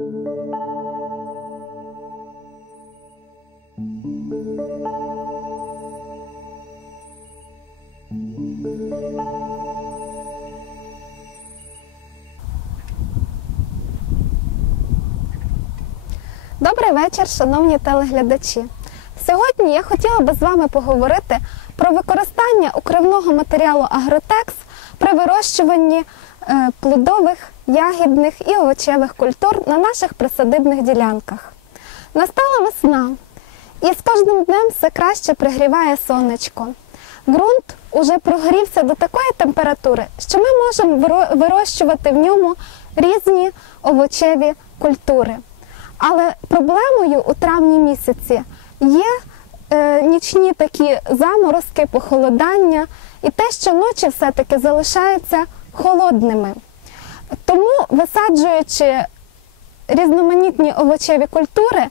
Добрий вечір, шановні телеглядачі. Сьогодні я хотіла би з вами поговорити про використання укривного матеріалу Агротекс при вирощуванні е, плодових, ягідних і овочевих культур на наших присадибних ділянках. Настала весна, і з кожним днем все краще пригріває сонечко. Ґрунт уже прогрівся до такої температури, що ми можемо вирощувати в ньому різні овочеві культури. Але проблемою у травні місяці є е, нічні такі заморозки, похолодання і те, що ночі все-таки залишаються холодними. Тому, висаджуючи різноманітні овочеві культури,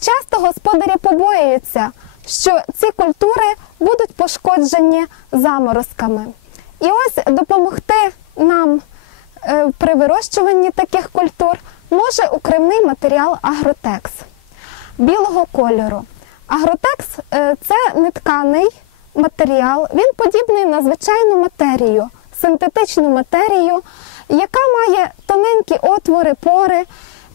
часто господарі побоюються, що ці культури будуть пошкоджені заморозками. І ось допомогти нам е, при вирощуванні таких культур може укривний матеріал Агротекс білого кольору. Агротекс е, це нетканий матеріал, він подібний на звичайну матерію, синтетичну матерію, яка має тоненькі отвори, пори,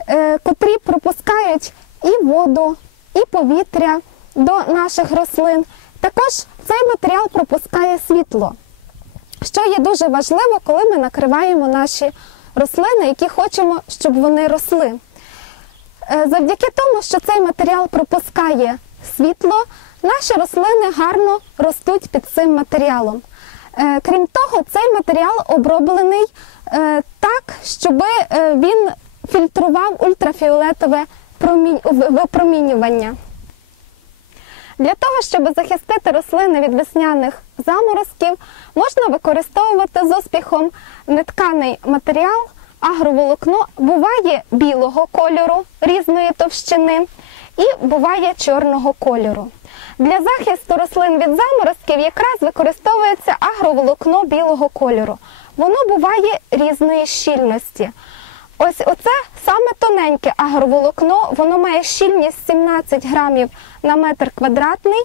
е, котрі пропускають і воду, і повітря до наших рослин. Також цей матеріал пропускає світло що є дуже важливо, коли ми накриваємо наші рослини, які хочемо, щоб вони росли. Е, Завдяки тому, що цей матеріал пропускає світло, наші рослини гарно ростуть під цим матеріалом. Е, Крім того, цей матеріал оброблений так, щоб е, він фільтрував ультрафіолетове випромінювання. Для того, щоб захистити рослини від весняних заморозків, можна використовувати з успіхом нетканий матеріал, агроволокно буває білого кольору різної товщини і буває чорного кольору. Для захисту рослин від заморозків якраз використовується агроволокно білого кольору. Воно буває різної щільності. Ось оце саме тоненьке агроволокно, воно має щільність 17 грамів на метр квадратний,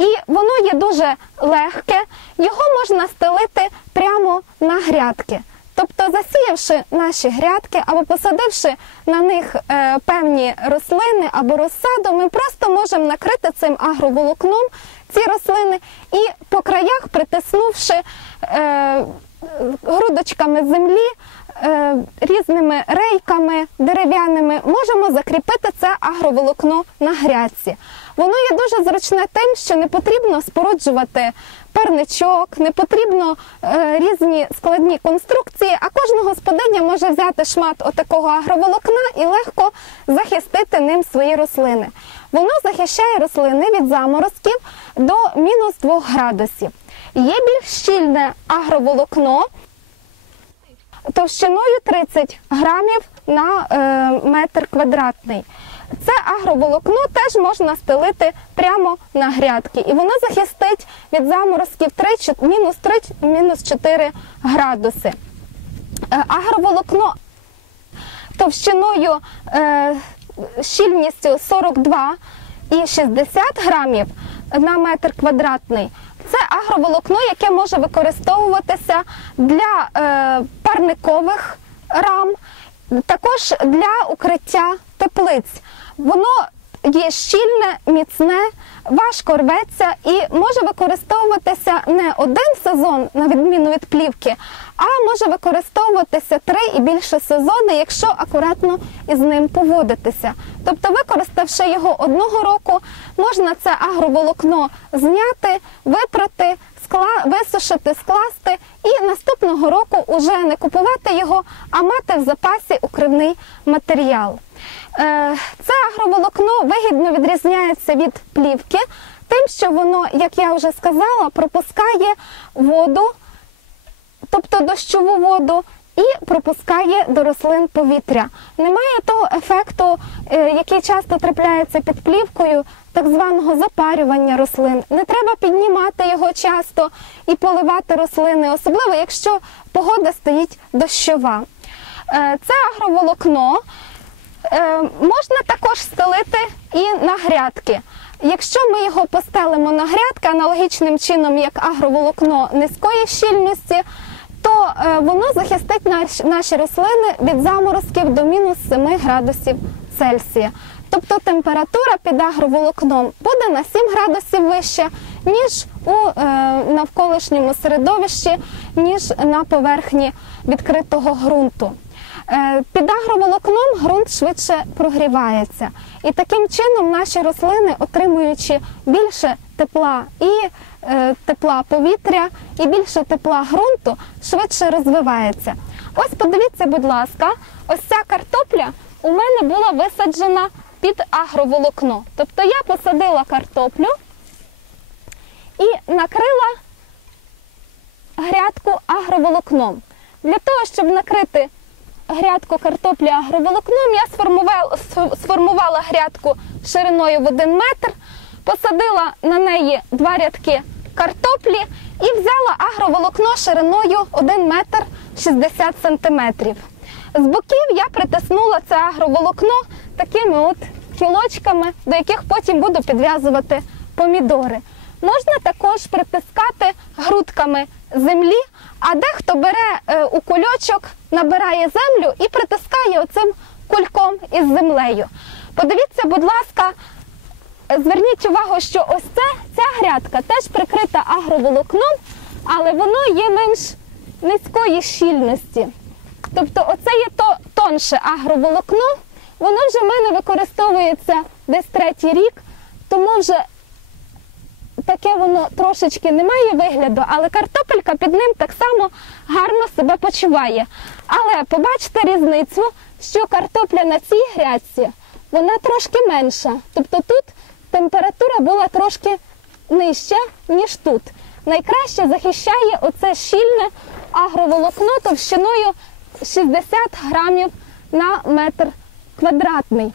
і воно є дуже легке. Його можна стелити прямо на грядки. Тобто, засіявши наші грядки або посадивши на них е, певні рослини або розсаду, ми просто можемо накрити цим агроволокном ці рослини і по краях притиснувши е, грудочками землі, е, різними рейками дерев'яними, можемо закріпити це агроволокно на грядці. Воно є дуже зручне тим, що не потрібно споруджувати парничок, не потрібно е, різні складні конструкції, а кожна господиня може взяти шмат отакого агроволокна і легко захистити ним свої рослини. Воно захищає рослини від заморозків до мінус 2 градусів. Є більш щільне агроволокно товщиною 30 грамів на е, метр квадратний. Це агроволокно теж можна стелити прямо на грядки, і воно захистить від заморозків 3, мінус 3, мінус 4 градуси. Е, агроволокно товщиною е, щільністю 42 і 60 грамів на метр квадратний. Це агроволокно, яке може використовуватися для е, парникових рам, також для укриття теплиць. Воно є щільне, міцне, важко рветься і може використовуватися не один сезон, на відміну від плівки, а може використовуватися три і більше сезони, якщо акуратно із ним поводитися. Тобто, використавши його одного року, можна це агроволокно зняти, випрати, висушити, скласти і наступного року уже не купувати його, а мати в запасі укривний матеріал. Е, Це агроволокно вигідно відрізняється від плівки, тим, що воно, як я вже сказала, пропускає воду, тобто дощову воду, і пропускає до рослин повітря. Немає того ефекту, е, який часто трапляється під плівкою, так званого запарювання рослин. Не треба піднімати його часто і поливати рослини, особливо якщо погода стоїть дощова. Е, Це агроволокно Е, можна також стелити і на грядки. Якщо ми його постелимо на грядки аналогічним чином, як агроволокно низької щільності, то е, воно захистить наш, наші рослини від заморозків до мінус 7 градусів Цельсія. Тобто температура під агроволокном буде на 7 градусів вища, ніж у е, навколишньому середовищі, ніж на поверхні відкритого ґрунту. Е, Під агроволокном ґрунт швидше прогрівається. І таким чином наші рослини, отримуючи більше тепла і тепла повітря, і більше тепла ґрунту, швидше розвивається. Ось подивіться, будь ласка, ось ця картопля у мене була висаджена під агроволокно. Тобто я посадила картоплю і накрила грядку агроволокном. Для того, щоб накрити грядку картоплі агроволокном, я сформувала, сформувала грядку шириною в 1 метр, посадила на неї два рядки картоплі і взяла агроволокно шириною 1 метр 60 сантиметрів. З боків я притиснула це агроволокно такими от кілочками, до яких потім буду підв'язувати помідори. Можна також притискати грудками землі, а дехто бере е, у кульочок, набирає землю і притискає оцим кульком із землею. Подивіться, будь ласка, зверніть увагу, що ось це ця грядка теж прикрита агроволокном, але воно є менш низької щільності. Тобто, оце є то тонше агроволокно, воно вже в мене використовується десь третій рік, тому вже таке воно трошечки не має вигляду, але картопелька під ним так само гарно себе почуває. Але побачите різницю, що картопля на цій грядці вона трошки менша. Тобто тут температура була трошки нижча, ніж тут. Найкраще захищає оце щільне агроволокно товщиною 60 грамів на метр квадратний.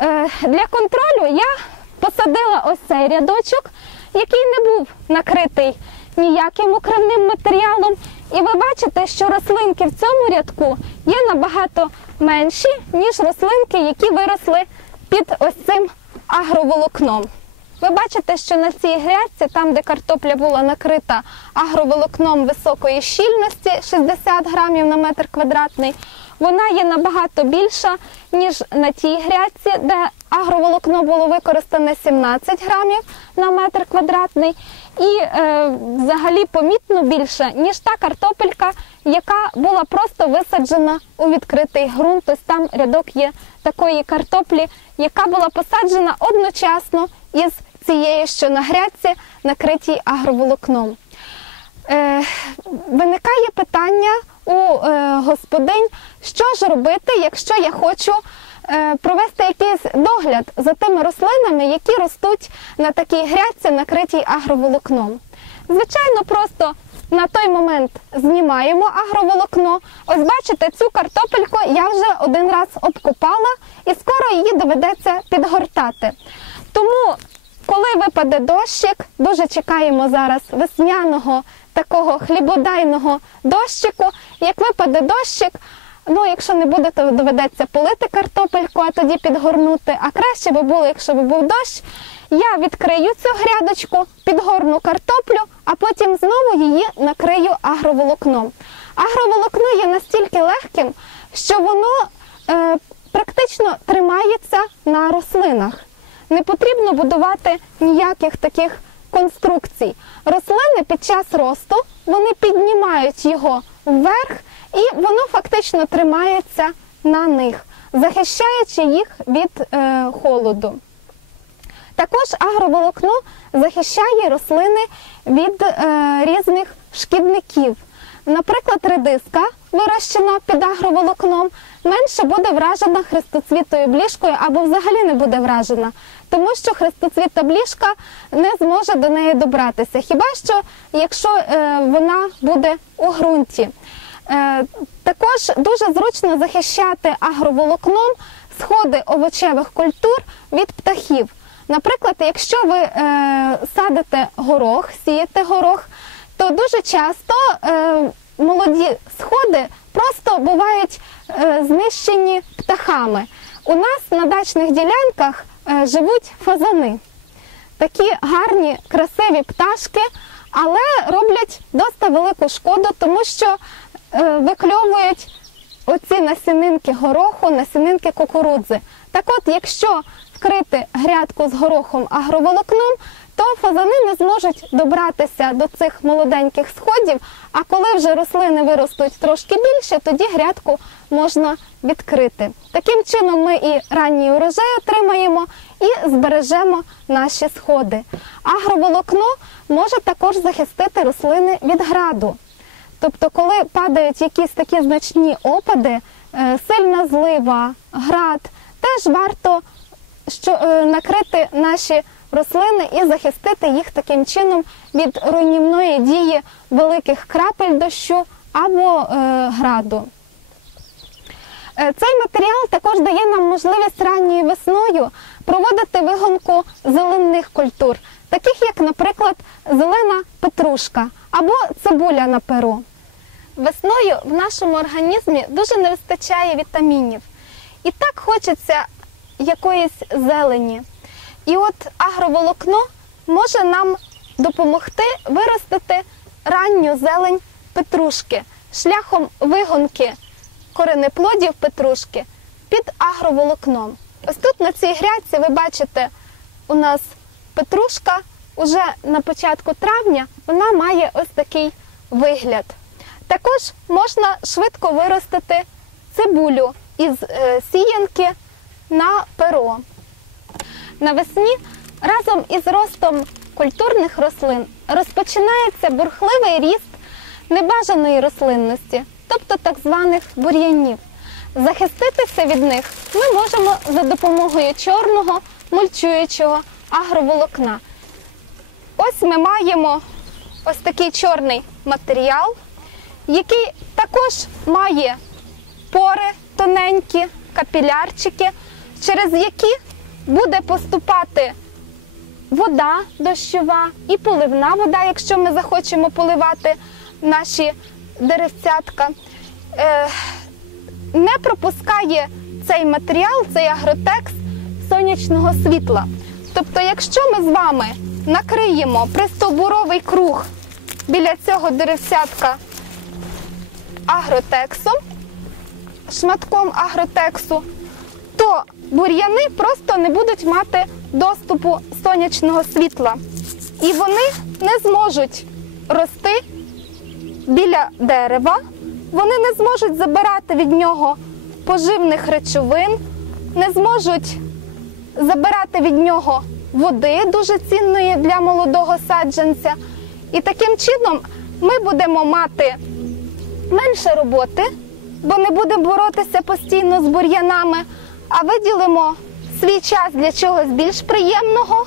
Е, Для контролю я посадила ось цей рядочок, який не був накритий ніяким укривним матеріалом. І ви бачите, що рослинки в цьому рядку є набагато менші, ніж рослинки, які виросли під ось цим агроволокном. Ви бачите, що на цій грядці, там, де картопля була накрита агроволокном високої щільності 60 грамів на метр квадратний, вона є набагато більша, ніж на тій грядці, де агроволокно було використане 17 грамів на метр квадратний, і е, взагалі помітно більше, ніж та картопелька, яка була просто висаджена у відкритий ґрунт. Ось там рядок є такої картоплі, яка була посаджена одночасно із цією, що на грядці накритій агроволокном. Е, виникає питання у е, господинь, що ж робити, якщо я хочу е, провести якийсь догляд за тими рослинами, які ростуть на такій грядці, накритій агроволокном. Звичайно, просто на той момент знімаємо агроволокно. Ось бачите, цю картопельку я вже один раз обкопала і скоро її доведеться підгортати. Тому коли випаде дощик, дуже чекаємо зараз весняного такого хлібодайного дощику. Як випаде дощик, ну якщо не буде, то доведеться полити картопельку, а тоді підгорнути. А краще би було, якщо б був дощ. Я відкрию цю грядочку, підгорну картоплю, а потім знову її накрию агроволокном. Агроволокно є настільки легким, що воно е, практично тримається на рослинах. Не потрібно будувати ніяких таких конструкцій. Рослини під час росту вони піднімають його вверх, і воно фактично тримається на них, захищаючи їх від е, холоду. Також агроволокно захищає рослини від е, різних шкідників. Наприклад, редиска, вирощена під агроволокном, менше буде вражена хрестоцвітою бліжкою або взагалі не буде вражена, тому що хрестоцвіта бліжка не зможе до неї добратися. Хіба що якщо е, вона буде у ґрунті. Е, також дуже зручно захищати агроволокном сходи овочевих культур від птахів. Наприклад, якщо ви е, садите горох, сієте горох, то дуже часто е, молоді сходи просто бувають е, знищені птахами. У нас на дачних ділянках е, живуть фазани. Такі гарні, красиві пташки, але роблять досить велику шкоду, тому що е, викльовують оці насінинки гороху, насінинки кукурудзи. Так от, якщо вкрити грядку з горохом агроволокном, то фазани не зможуть добратися до цих молоденьких сходів. А коли вже рослини виростуть трошки більше, тоді грядку можна відкрити. Таким чином ми і ранній урожай отримаємо і збережемо наші сходи. Агроволокно може також захистити рослини від граду. Тобто, коли падають якісь такі значні опади, е, сильна злива, град, теж варто що, е, накрити наші рослини і захистити їх таким чином від руйнівної дії великих крапель дощу або е, граду. Е, Цей матеріал також дає нам можливість ранньою весною проводити вигонку зелених культур, таких як, наприклад, зелена петрушка або цибуля на перу. Весною в нашому організмі дуже не вистачає вітамінів. І так хочеться якоїсь зелені. І от агроволокно може нам допомогти виростити ранню зелень петрушки шляхом вигонки коренеплодів петрушки під агроволокном. Ось тут на цій грядці ви бачите, у нас петрушка уже на початку травня вона має ось такий вигляд. Також можна швидко виростити цибулю із е, сіянки на перо. Навесні разом із ростом культурних рослин розпочинається бурхливий ріст небажаної рослинності, тобто так званих бур'янів. Захиститися від них ми можемо за допомогою чорного мульчуючого агроволокна. Ось ми маємо ось такий чорний матеріал, який також має пори тоненькі, капілярчики, через які буде поступати вода дощова і поливна вода, якщо ми захочемо поливати наші деревцятка. Е, не пропускає цей матеріал, цей агротекс сонячного світла. Тобто, якщо ми з вами накриємо пристовбуровий круг біля цього деревцятка агротексом, шматком агротексу, то бур'яни просто не будуть мати доступу сонячного світла. І вони не зможуть рости біля дерева, вони не зможуть забирати від нього поживних речовин, не зможуть забирати від нього води дуже цінної для молодого саджанця. І таким чином ми будемо мати менше роботи, бо не будемо боротися постійно з бур'янами, а виділимо свій час для чогось більш приємного,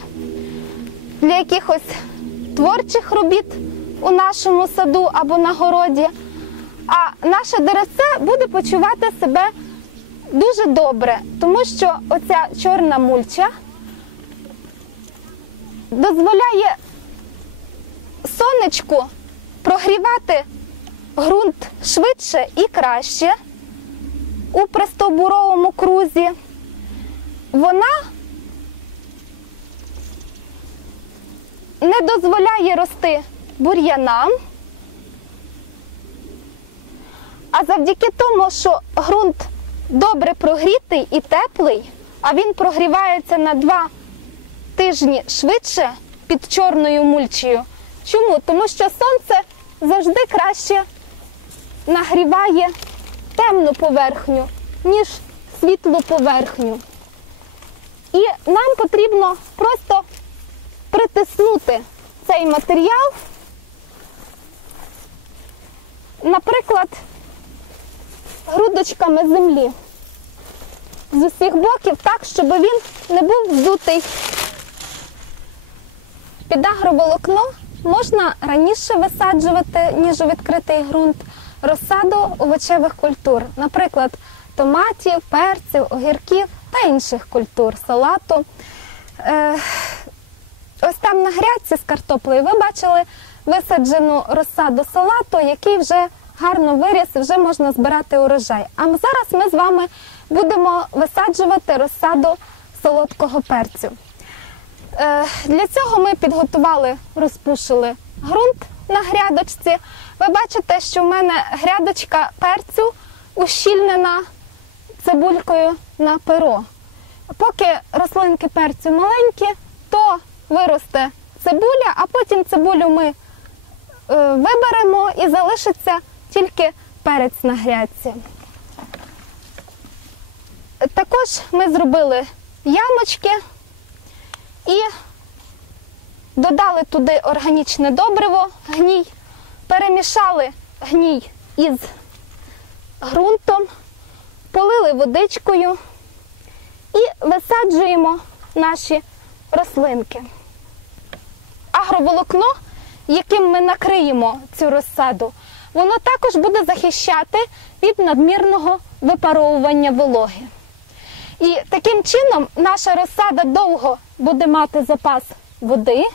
для якихось творчих робіт у нашому саду або на городі. А наше деревце буде почувати себе дуже добре, тому що оця чорна мульча дозволяє сонечку прогрівати ґрунт швидше і краще у пристовбуровому крузі. Вона не дозволяє рости бур'янам, а завдяки тому, що ґрунт добре прогрітий і теплий, а він прогрівається на два тижні швидше під чорною мульчею. Чому? Тому що сонце завжди краще нагріває темну поверхню, ніж світлу поверхню. І нам потрібно просто притиснути цей матеріал, наприклад, грудочками землі з усіх боків так, щоб він не був вздутий. Під агроволокно можна раніше висаджувати, ніж у відкритий ґрунт, розсаду овочевих культур, наприклад, томатів, перців, огірків та інших культур, салату. Е, ось там на грядці з картоплею ви бачили висаджену розсаду салату, який вже гарно виріс вже можна збирати урожай. А зараз ми з вами будемо висаджувати розсаду солодкого перцю. Е, Для цього ми підготували, розпушили ґрунт на грядочці. Ви бачите, що в мене грядочка перцю ущільнена цибулькою на перо. Поки рослинки перцю маленькі, то виросте цибуля, а потім цибулю ми е, виберемо і залишиться тільки перець на грядці. Також ми зробили ямочки і додали туди органічне добриво, гній, перемішали гній із ґрунтом, полили водичкою і висаджуємо наші рослинки. Агроволокно, яким ми накриємо цю розсаду, воно також буде захищати від надмірного випаровування вологи. І таким чином наша розсада довго буде мати запас води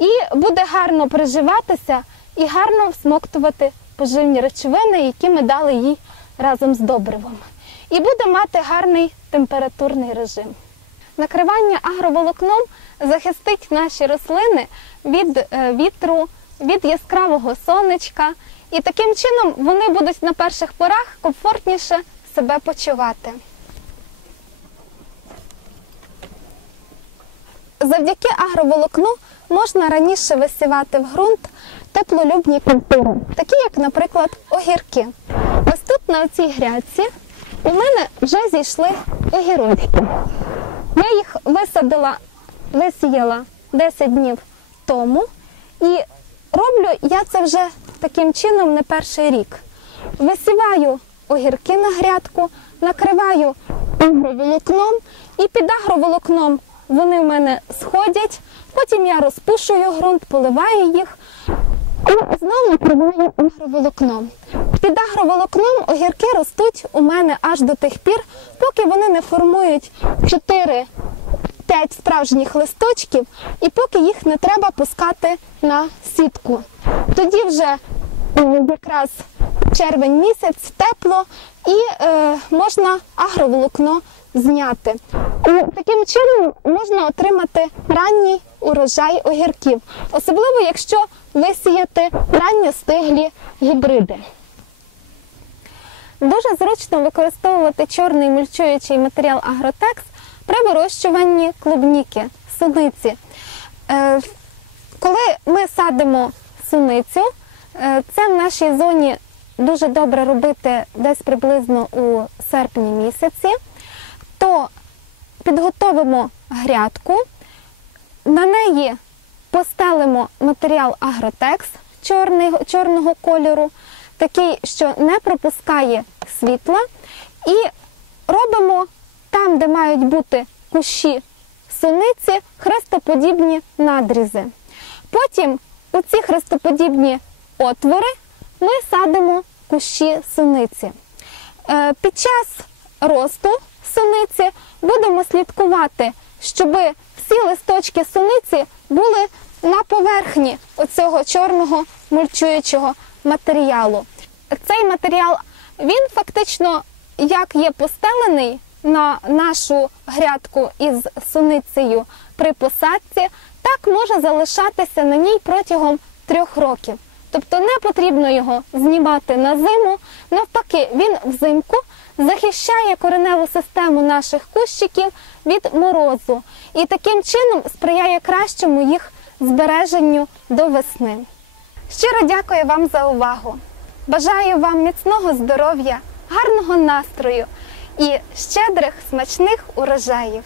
і буде гарно приживатися і гарно всмоктувати поживні речовини, які ми дали їй разом з добривом. І буде мати гарний температурний режим. Накривання агроволокном захистить наші рослини від е, вітру, від яскравого сонечка, і таким чином вони будуть на перших порах комфортніше себе почувати. Завдяки агроволокну можна раніше висівати в ґрунт теплолюбні культури, такі як, наприклад, огірки. Ось тут на цій грядці у мене вже зійшли огірочки. Я їх висадила, висіяла 10 днів тому, і роблю я це вже таким чином не перший рік. Висіваю огірки на грядку, накриваю агроволокном і під агроволокном вони в мене сходять, потім я розпушую ґрунт, поливаю їх і знову накриваю агроволокном. Під агроволокном огірки ростуть у мене аж до тих пір, поки вони не формують 4 5 справжніх листочків, і поки їх не треба пускати на сітку. Тоді вже е, якраз червень місяць тепло і е, можна агроволокно зняти. І таким чином можна отримати ранній урожай огірків, особливо якщо висіяти ранньостиглі гібриди. Дуже зручно використовувати чорний мульчуючий матеріал Агротекс при вирощуванні клубніки, суниці. Е, Коли ми садимо суницю, е, це в нашій зоні дуже добре робити десь приблизно у серпні місяці, то підготовимо грядку, на неї постелимо матеріал Агротекс чорного кольору, такий, що не пропускає світла, і робимо там, де мають бути кущі суниці, хрестоподібні надрізи. Потім у ці хрестоподібні отвори ми садимо кущі суниці. Е, Під час росту суниці будемо слідкувати, щоб всі листочки суниці були на поверхні оцього чорного мульчуючого матеріалу. Цей матеріал він фактично як є постелений на нашу грядку із суницею при посадці, так може залишатися на ній протягом трьох років. Тобто не потрібно його знімати на зиму. Навпаки, він взимку захищає кореневу систему наших кущиків від морозу і таким чином сприяє кращому їх збереженню до весни. Щиро дякую вам за увагу! Бажаю вам міцного здоров'я, гарного настрою і щедрих смачних урожаїв!